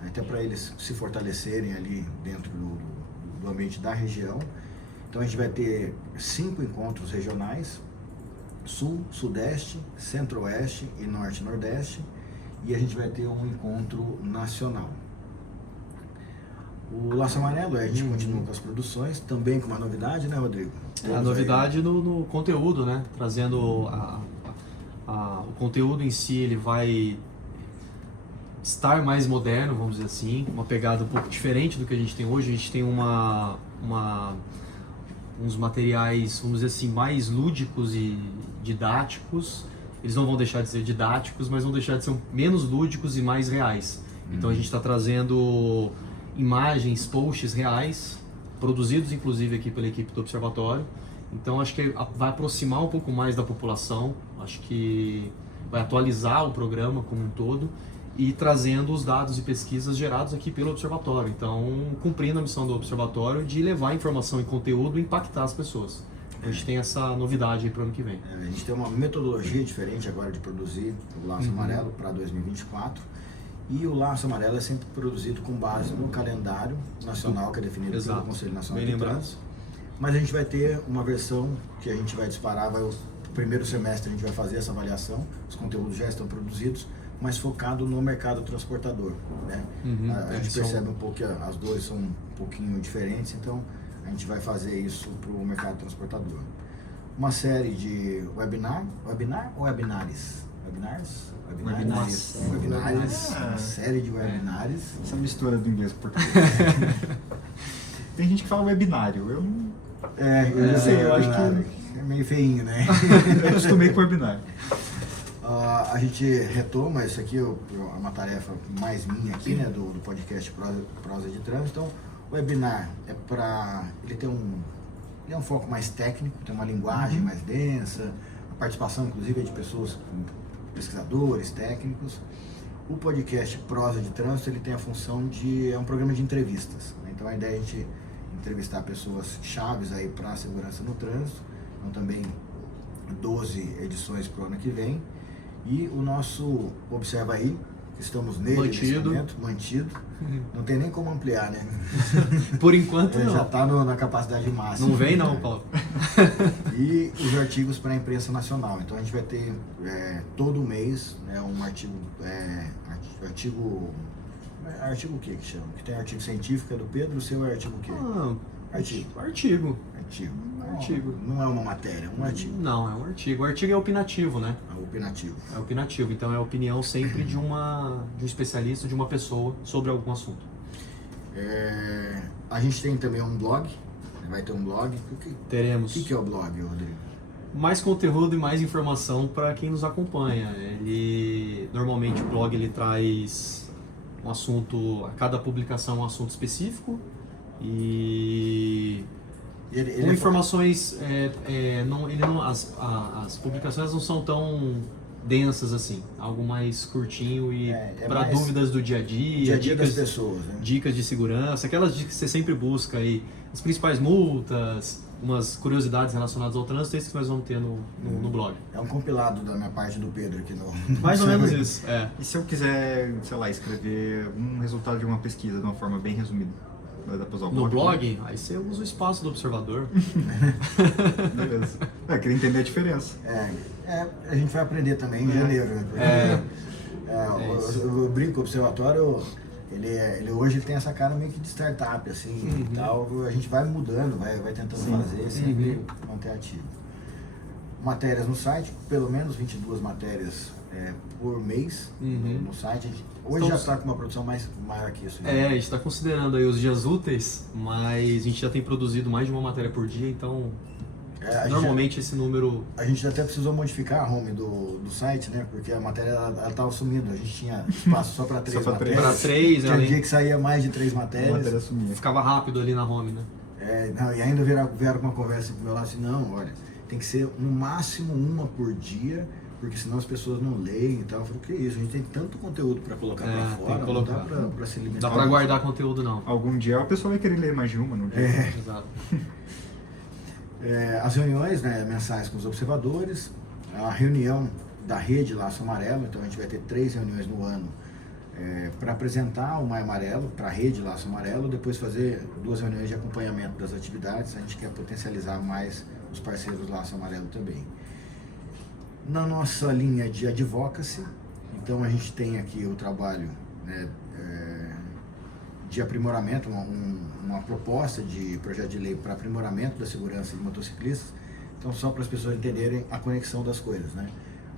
até para eles se fortalecerem ali dentro do ambiente da região. Então a gente vai ter 5 encontros regionais, Sul, Sudeste, Centro-Oeste e Norte-Nordeste, e a gente vai ter um encontro nacional. O Laço Amarelo, a gente continua com as produções, também com uma novidade, né, Rodrigo? A novidade no conteúdo, né? Trazendo o conteúdo em si, ele vai estar mais moderno, vamos dizer assim, uma pegada um pouco diferente do que a gente tem hoje. A gente tem uns materiais, vamos dizer assim, mais lúdicos e didáticos. Eles não vão deixar de ser didáticos, mas vão deixar de ser menos lúdicos e mais reais. Então a gente está trazendo imagens, posts reais, produzidos inclusive aqui pela equipe do Observatório. Então acho que vai aproximar um pouco mais da população, acho que vai atualizar o programa como um todo e trazendo os dados e pesquisas gerados aqui pelo Observatório. Então, cumprindo a missão do Observatório de levar informação e conteúdo e impactar as pessoas. A gente tem essa novidade aí para o ano que vem. A gente tem uma metodologia diferente agora de produzir o Laço Amarelo para 2024. E o Laço Amarelo é sempre produzido com base no calendário nacional que é definido pelo Conselho Nacional de Trânsito. Mas a gente vai ter uma versão que a gente vai disparar, o primeiro semestre a gente vai fazer essa avaliação, os conteúdos já estão produzidos, mas focado no mercado transportador, né? A gente percebe um pouco que as dores são um pouquinho diferentes, então a gente vai fazer isso para o mercado transportador. Uma série de webinar ou webinares? Webinares, uma série de webinares. Essa mistura do inglês com o português. Tem gente que fala webinário, eu não... Eu sei, eu acho que é meio feinho, né? Eu acostumei com webinário. A gente retoma, isso aqui é uma tarefa mais minha aqui, né, do podcast Prosa de Trânsito. Então, o webinar ele tem um foco mais técnico, tem uma linguagem mais densa, a participação, inclusive, é de pessoas, pesquisadores, técnicos. O podcast Prosa de Trânsito, ele tem a função é um programa de entrevistas, né? Então, a ideia é a gente entrevistar pessoas chaves aí para a segurança no trânsito. Então, também 12 edições para o ano que vem. E o nosso Observa Aí, que estamos nele nesse momento, mantido. Não tem nem como ampliar, né? Por enquanto não. Já está na capacidade máxima. Não vem não, Paulo. E os artigos para a imprensa nacional. Então a gente vai ter todo mês um artigo o que chama? Que tem artigo científico, é do Pedro, o seu é artigo o quê? Artigo. Não é uma matéria, é um artigo. Não, é um artigo. O artigo é opinativo, né? É É opinativo, então é a opinião sempre de um especialista, de uma pessoa sobre algum assunto. A gente tem também um blog, vai ter um blog. Teremos. O que é o blog, Rodrigo? Mais conteúdo e mais informação para quem nos acompanha. Normalmente o blog ele traz um assunto, a cada publicação um assunto específico, e Com informações, as publicações não são tão densas assim, algo mais curtinho e para dúvidas do dia a dia, dicas das pessoas, né? Dicas de segurança, aquelas dicas que você sempre busca aí, as principais multas, umas curiosidades relacionadas ao trânsito, esses que nós vamos ter no blog. É um compilado da minha parte do Pedro aqui no Mais ou menos isso, E se eu quiser, sei lá, escrever um resultado de uma pesquisa de uma forma bem resumida? Vai dar pra usar o no blog? Aí você usa o espaço do observador. Beleza. Queria entender a diferença. A gente vai aprender também em janeiro, né? Eu brinco com o observatório, ele hoje tem essa cara meio que de startup, assim, e tal. A gente vai mudando, vai tentando fazer, sempre manter ativo. Matérias no site, pelo menos 22 matérias por mês no site. Hoje já está com uma produção maior que isso. Né? A gente está considerando aí os dias úteis, mas a gente já tem produzido mais de uma matéria por dia, então normalmente esse número... A gente até precisou modificar a home do site, né? Porque a matéria estava sumindo, a gente tinha espaço só para 3 matérias. Para 3, tinha dia que saía mais de 3 matérias. Ficava rápido ali na home, né? E ainda vieram com uma conversa com o meu lado assim, não, olha, tem que ser no máximo uma por dia, porque senão as pessoas não leem e tal. Eu falei, o que é isso? A gente tem tanto conteúdo para colocar para fora, não dá para se limitar. Dá para guardar conteúdo, não. Algum dia a pessoa vai querer ler mais de uma, não dia. Exato. As reuniões, né, mensais com os observadores, a reunião da rede Laço Amarelo, então a gente vai ter 3 reuniões no ano para apresentar o Maio Amarelo, para a rede Laço Amarelo, depois fazer 2 reuniões de acompanhamento das atividades. A gente quer potencializar mais os parceiros Laço Amarelo também. Na nossa linha de advocacy, então a gente tem aqui o trabalho, né, de aprimoramento, uma proposta de projeto de lei para aprimoramento da segurança de motociclistas. Então, só para as pessoas entenderem a conexão das coisas, né?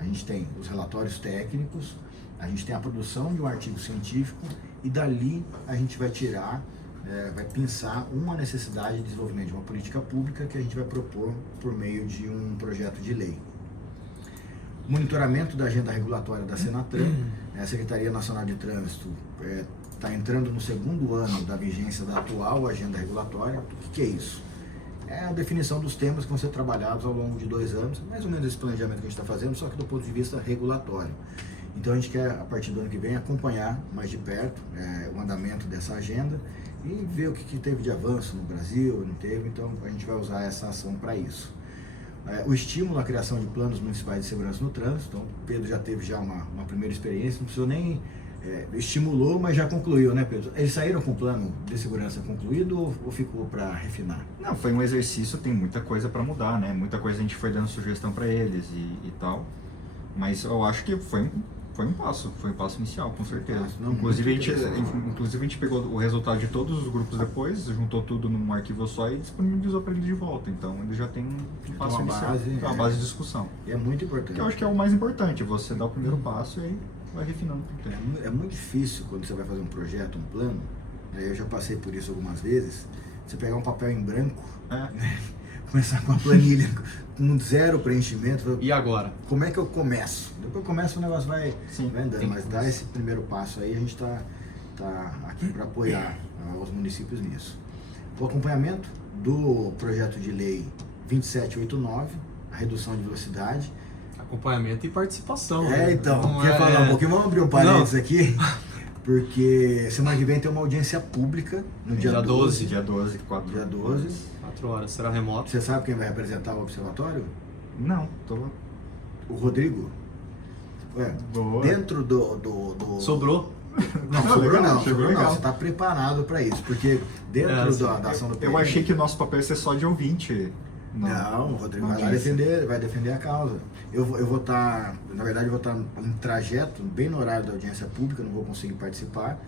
A gente tem os relatórios técnicos, a gente tem a produção de um artigo científico e dali a gente vai tirar, vai pensar uma necessidade de desenvolvimento de uma política pública que a gente vai propor por meio de um projeto de lei. Monitoramento da agenda regulatória da Senatran, a Secretaria Nacional de Trânsito está entrando no 2º ano da vigência da atual agenda regulatória. O que é isso? É a definição dos temas que vão ser trabalhados ao longo de 2 anos, mais ou menos esse planejamento que a gente está fazendo, só que do ponto de vista regulatório. Então a gente quer, a partir do ano que vem, acompanhar mais de perto o andamento dessa agenda e ver o que teve de avanço no Brasil, não teve, então a gente vai usar essa ação para isso. O estímulo à criação de planos municipais de segurança no trânsito, então o Pedro já teve uma primeira experiência, não precisou nem... estimulou, mas já concluiu, né, Pedro? Eles saíram com o plano de segurança concluído ou ficou para refinar? Não, foi um exercício, tem muita coisa para mudar, né? Muita coisa a gente foi dando sugestão para eles e tal, mas eu acho que foi um passo inicial, com certeza. Inclusive a gente pegou o resultado de todos os grupos depois, juntou tudo num arquivo só e disponibilizou para eles de volta. Então ele já tem um passo inicial, uma base de discussão. E é muito importante. Que eu acho que é o mais importante, você dá o primeiro passo e aí vai refinando com o tempo. É muito difícil quando você vai fazer um projeto, um plano, eu já passei por isso algumas vezes, você pegar um papel em branco, começar com a planilha com 0 preenchimento. E agora? Como é que eu começo? Depois começa o negócio vai andando, mas dá esse primeiro passo aí, a gente está aqui para apoiar os municípios nisso. O acompanhamento do projeto de lei 2789, a redução de velocidade. Acompanhamento e participação. Então, quer falar um pouquinho? Vamos abrir um parênteses aqui, porque semana que vem tem uma audiência pública no dia 12. Dia 12, 4 horas, será remoto. Você sabe quem vai representar o observatório? Não, O Rodrigo. Dentro do... Sobrou? Não, sobrou não. Você está preparado para isso, porque dentro da ação do Eu achei que o nosso papel ia ser só de ouvinte. Não, o Rodrigo vai defender a causa. Eu vou estar, na verdade, eu vou estar em trajeto, bem no horário da audiência pública, não vou conseguir participar.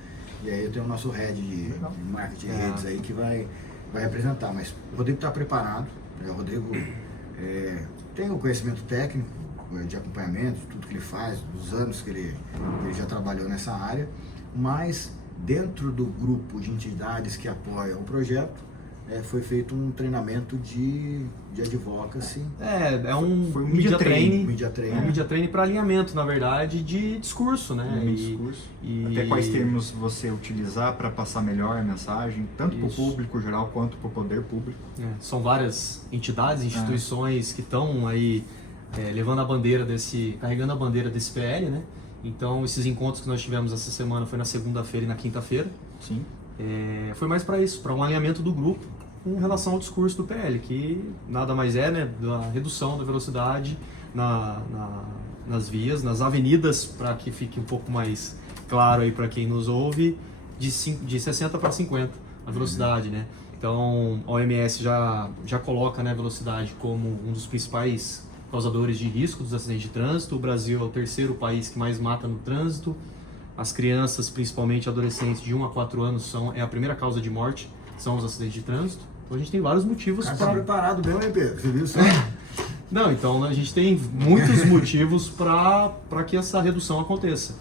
E aí eu tenho o nosso head de marketing e redes aí que vai representar. Mas o Rodrigo está preparado, o Rodrigo tem o conhecimento técnico de acompanhamento, tudo que ele faz, dos anos que ele já trabalhou nessa área, mas dentro do grupo de entidades que apoiam o projeto, foi feito um treinamento de advocacy. Foi um media training. Media training. Um media training para alinhamento, na verdade, de discurso, né? Até quais termos você utilizar para passar melhor a mensagem, tanto para o público geral quanto para o poder público. São várias entidades, instituições que estão aí levando a bandeira carregando a bandeira desse PL, né? Então, esses encontros que nós tivemos essa semana foi na segunda-feira e na quinta-feira. Sim. Foi mais para isso, para um alinhamento do grupo com relação ao discurso do PL, que nada mais né, da redução da velocidade nas vias, nas avenidas, para que fique um pouco mais claro aí para quem nos ouve, de 60 para 50 a velocidade, né? Então, a OMS já coloca, né, a velocidade como um dos principais causadores de risco dos acidentes de trânsito. O Brasil é o terceiro país que mais mata no trânsito. As crianças, principalmente adolescentes de 1 a 4 anos, é a primeira causa de morte, são os acidentes de trânsito. Então a gente tem vários motivos para... Tá preparado mesmo, hein, Pedro? Você viu só? Não, então a gente tem muitos motivos para que essa redução aconteça.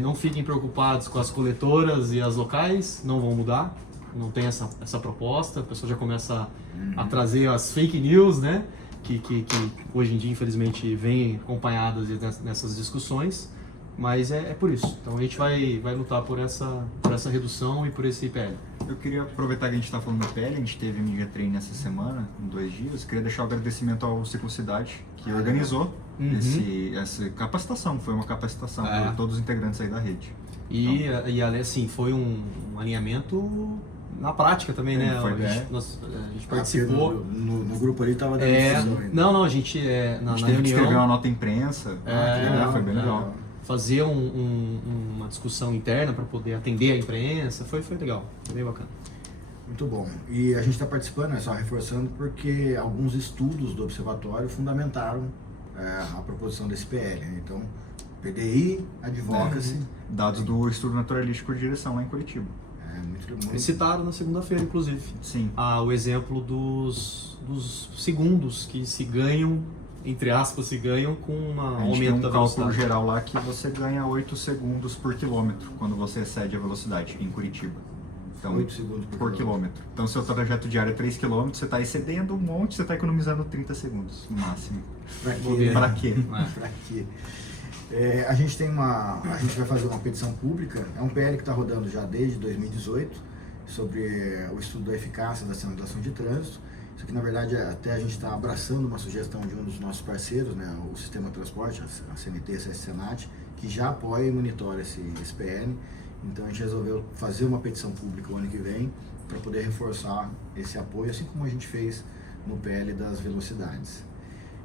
Não fiquem preocupados com as coletoras e as locais, não vão mudar, não tem essa proposta. A pessoa já começa a trazer as fake news, né? Que hoje em dia, infelizmente, vêm acompanhadas nessas discussões. Mas é por isso. Então a gente vai lutar por essa redução e por esse PL. Eu queria aproveitar que a gente está falando do PL, a gente teve media training essa semana, em 2 dias. Queria deixar o agradecimento ao Ciclocidade, que organizou essa capacitação. Foi uma capacitação para todos os integrantes aí da rede. E assim, foi um alinhamento na prática também, né? A gente participou. No grupo ali estava dando decisão ainda. Não, a gente na reunião... escrever uma nota imprensa. Foi bem legal. Fazer uma discussão interna para poder atender a imprensa, foi legal, foi bem bacana. Muito bom. E a gente está participando, só reforçando, porque alguns estudos do Observatório fundamentaram a proposição desse PL. Né? Então, PDI, Advocacy... Dados do Estudo Naturalístico de Direção lá em Curitiba. Muito... Eles citaram na segunda-feira, inclusive. Sim. O exemplo dos segundos que se ganham, entre aspas, com um aumento da velocidade. Um cálculo geral lá que você ganha 8 segundos por quilômetro quando você excede a velocidade em Curitiba. Então, 8 segundos por quilômetro. Então, seu trajeto diário é 3 km, você está excedendo um monte, você está economizando 30 segundos no máximo. Pra quê? Pra quê? Pra quê? A gente vai fazer uma petição pública, é um PL que está rodando já desde 2018, sobre o estudo da eficácia da sinalização de trânsito. Isso aqui, na verdade, até a gente está abraçando uma sugestão de um dos nossos parceiros, né, o Sistema Transporte, a CNT, a Senat, que já apoia e monitora esse PL. Então a gente resolveu fazer uma petição pública o ano que vem para poder reforçar esse apoio, assim como a gente fez no PL das velocidades.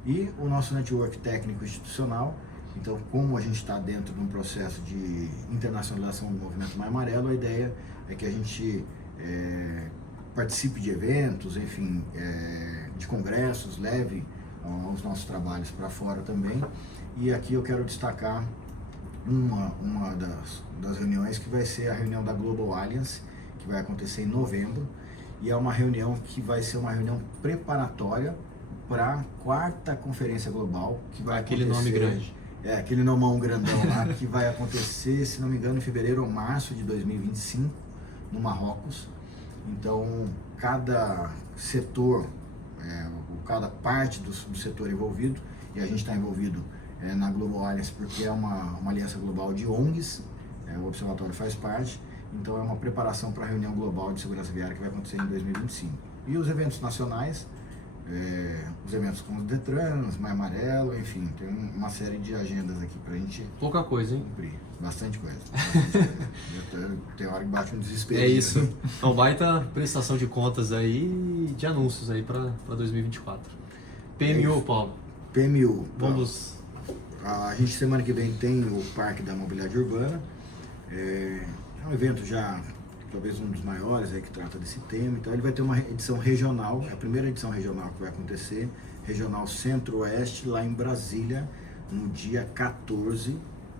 E o nosso network técnico institucional, então como a gente está dentro de um processo de internacionalização do movimento Mais Amarelo, a ideia é que a gente participe de eventos, enfim, de congressos, leve os nossos trabalhos para fora também. E aqui eu quero destacar uma das reuniões, que vai ser a reunião da Global Alliance, que vai acontecer em novembro, e é uma reunião que vai ser uma reunião preparatória para a 4ª Conferência Global, que vai aquele acontecer, nome grande. Aquele nomão grandão lá, que vai acontecer, se não me engano, em fevereiro ou março de 2025, no Marrocos. Então, cada setor, cada parte do setor envolvido, e a gente está envolvido na Global Alliance porque é uma aliança global de ONGs, o Observatório faz parte, então é uma preparação para a reunião global de segurança viária que vai acontecer em 2025. E os eventos nacionais, os eventos com os Detrans, Mais Amarelo, enfim, tem uma série de agendas aqui para a gente... Pouca coisa, hein? Cumprir. Bastante coisa. Tem hora que bate um desespero. É isso. Então, baita prestação de contas aí, de anúncios aí para 2024. PMU, Paulo. PMU. Vamos... A gente, semana que vem, tem o Parque da Mobilidade Urbana. É um evento já, talvez um dos maiores que trata desse tema. Então ele vai ter uma edição regional, é a primeira edição regional que vai acontecer, regional Centro-Oeste, lá em Brasília, no dia 14,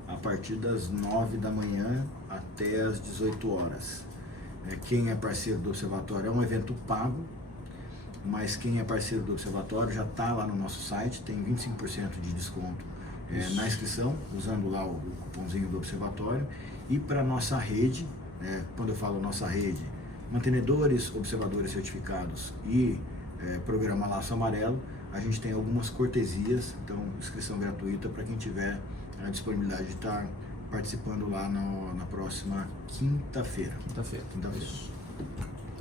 a partir das 9 da manhã até as 18 horas. Quem é parceiro do Observatório é um evento pago, mas quem é parceiro do Observatório já está lá no nosso site, tem 25% de desconto na inscrição, usando lá o cupomzinho do Observatório. E para nossa rede, quando eu falo nossa rede, mantenedores, observadores certificados e programa Laço Amarelo, a gente tem algumas cortesias, então inscrição gratuita para quem tiver a disponibilidade de estar participando lá na próxima quinta-feira. Quinta-feira.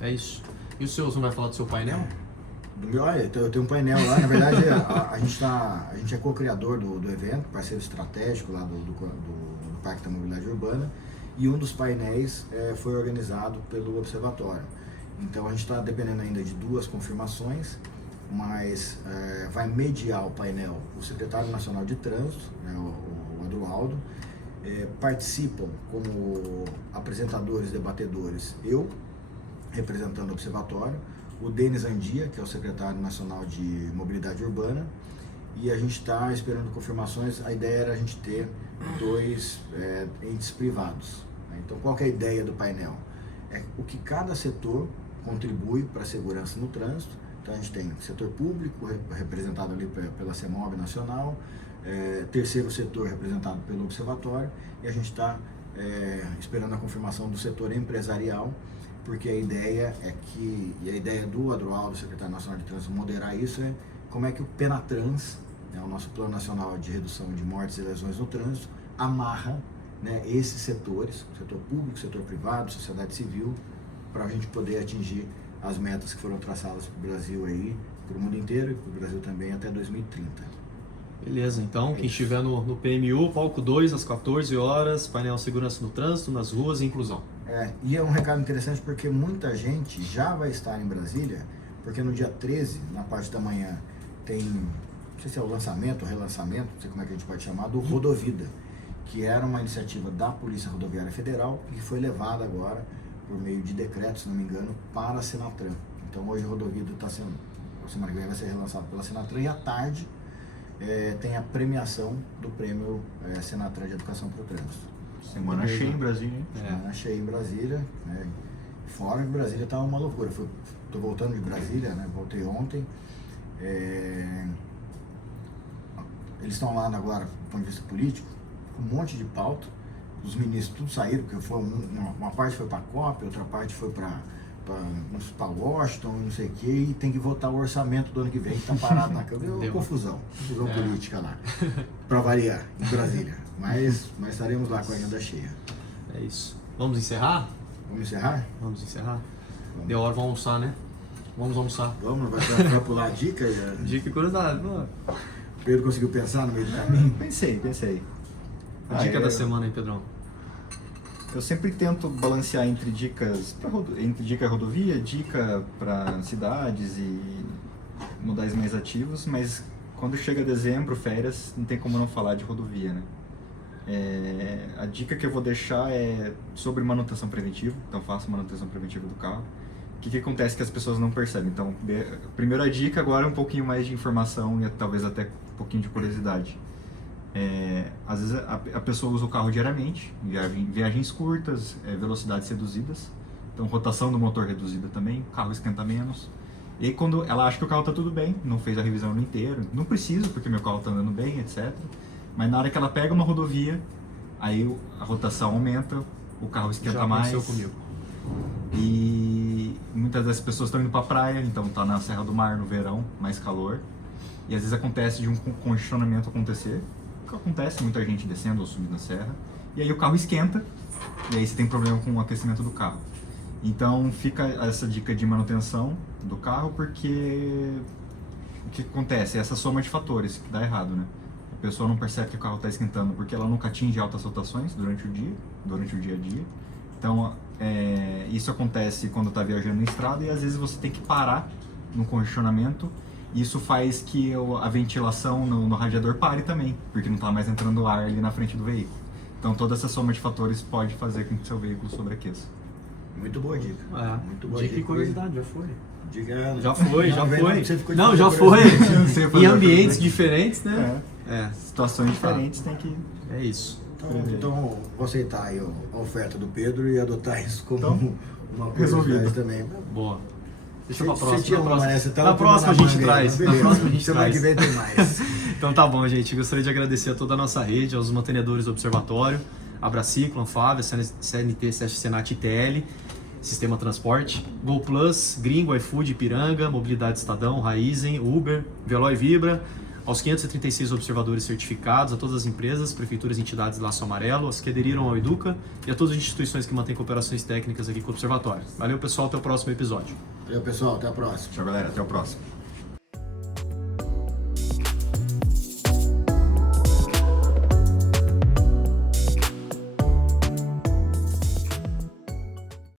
É isso. E o senhor não vai falar do seu painel? Olha, eu tenho um painel lá, na verdade a gente é co-criador do evento, parceiro estratégico lá do Parque da Mobilidade Urbana, e um dos painéis foi organizado pelo Observatório. Então a gente está dependendo ainda de 2 confirmações, mas vai mediar o painel o Secretário Nacional de Trânsito, né, o Adroaldo, participam como apresentadores, debatedores, eu, representando o Observatório, o Denis Andia, que é o Secretário Nacional de Mobilidade Urbana, e a gente está esperando confirmações. A ideia era a gente ter 2 entes privados. Então, qual que é a ideia do painel? É o que cada setor contribui para a segurança no trânsito. Então, a gente tem setor público, representado ali pela CEMOB Nacional, terceiro setor representado pelo Observatório, e a gente está esperando a confirmação do setor empresarial, porque a ideia e a ideia do Adroaldo, secretário nacional de trânsito, moderar isso como é que o Penatrans, o nosso Plano Nacional de Redução de Mortes e Lesões no Trânsito, amarra, né, esses setores, setor público, setor privado, sociedade civil, para a gente poder atingir as metas que foram traçadas para o Brasil aí, para o mundo inteiro e para o Brasil também até 2030. Beleza, então, quem estiver no PMU, palco 2, às 14 horas, painel Segurança no Trânsito, nas ruas e inclusão. E é um recado interessante porque muita gente já vai estar em Brasília, porque no dia 13, na parte da manhã, tem, não sei se é o lançamento, o relançamento, não sei como é que a gente pode chamar, do Rodovida, que era uma iniciativa da Polícia Rodoviária Federal e que foi levada agora, por meio de decreto, se não me engano, para a Senatran. Então hoje o Rodovida está sendo, a semana que vem vai ser relançado pela Senatran, e à tarde tem a premiação do prêmio Senatran de Educação para o Trânsito. Semana cheia em Brasília, hein? Semana cheia em Brasília, né? Fora que Brasília tá uma loucura. Tô voltando de Brasília, né? Voltei ontem. Eles estão lá agora, do ponto de vista político, com um monte de pauta. Os ministros tudo saíram, porque uma parte foi para a COP, outra parte foi para Washington, não sei o quê, e tem que votar o orçamento do ano que vem, que está parado na Câmara. Confusão política lá, para variar, em Brasília. Mas estaremos lá com a agenda cheia. É isso. Vamos encerrar? Vamos encerrar? Vamos encerrar? Vamos. Deu hora, vamos almoçar, né? Vamos almoçar. Vamos, vai pular a dica? Dica e curiosidade. O Pedro conseguiu pensar no meio do caminho? Pensei. A dica da semana aí, Pedrão. Eu sempre tento balancear entre dicas entre dica rodovia, dica para cidades e modais mais ativos, mas quando chega dezembro, férias, não tem como não falar de rodovia, né? A dica que eu vou deixar é sobre manutenção preventiva, então faça manutenção preventiva do carro. O que acontece que as pessoas não percebem? Então, a primeira dica agora é um pouquinho mais de informação e talvez até um pouquinho de curiosidade. Às vezes a pessoa usa o carro diariamente, viagens curtas, velocidades reduzidas, então rotação do motor reduzida também, o carro esquenta menos. E aí quando ela acha que o carro está tudo bem, não fez a revisão no inteiro, não preciso porque meu carro está andando bem, etc. Mas na hora que ela pega uma rodovia, aí a rotação aumenta, o carro esquenta mais. Já aconteceu comigo. E muitas das pessoas estão indo para a praia, então está na Serra do Mar no verão, mais calor. E às vezes acontece de um congestionamento acontecer, que acontece, muita gente descendo ou subindo a serra, e aí o carro esquenta, e aí você tem problema com o aquecimento do carro. Então fica essa dica de manutenção do carro, porque o que acontece? Essa soma de fatores que dá errado, né? A pessoa não percebe que o carro está esquentando porque ela nunca atinge altas rotações durante o dia a dia. Então isso acontece quando está viajando em estrada e às vezes você tem que parar no congestionamento. Isso faz que a ventilação no radiador pare também, porque não está mais entrando ar ali na frente do veículo. Então toda essa soma de fatores pode fazer com que o seu veículo sobreaqueça. Muito boa dica. Muito boa dica e curiosidade, já foi. Dica, já foi. Não, já foi. Em ambientes diferentes, né? Situações diferentes tem que... É isso. Então vou aceitar aí a oferta do Pedro e adotar isso como uma curiosidade também. Boa. Deixa pra próxima. Você tinha uma nessa, na próxima a gente traz. Na próxima a gente semana que vem tem mais. Então tá bom, gente. Gostaria de agradecer a toda a nossa rede, aos mantenedores do Observatório, a Braciclo, Anfávia, CNT, Senat e TL. Sistema Transporte, Gol Plus, Gringo, iFood, Ipiranga, Mobilidade Estadão, Raizen, Uber, Veloy Vibra, aos 536 observadores certificados, a todas as empresas, prefeituras e entidades Laço Amarelo, as que aderiram ao Educa e a todas as instituições que mantêm cooperações técnicas aqui com o Observatório. Valeu, pessoal, até o próximo episódio. Valeu, pessoal, até a próxima. Tchau, galera. Até o próximo.